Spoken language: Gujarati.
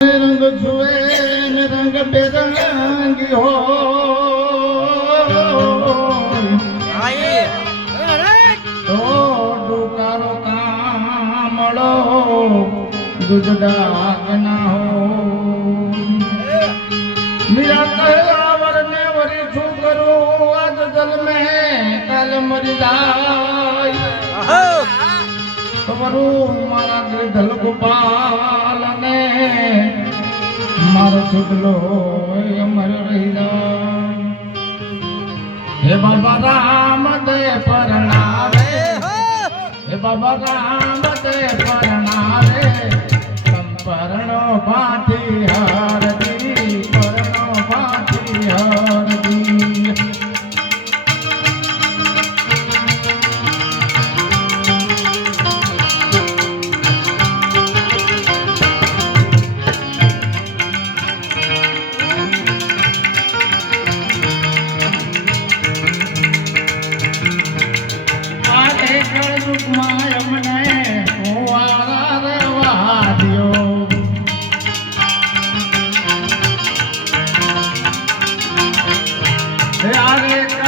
રંગ જુએ ને રંગ બેરંગી હો તો ડુકારો કામળો દુજડા ના હો મીરા કહેલા વરને વરી છું કરું આજ જલ મેં કાલ મરી જાય તમારું મારા ગીધલ ગોપાલ ને મારો છુટલો અમર રહી જાય હે બાબા રામ દે પરણાવે હે બાબા રામ દે પરણાવે સંપર્ણો ભાટી હરદી પરણો ભાટી હરદી રે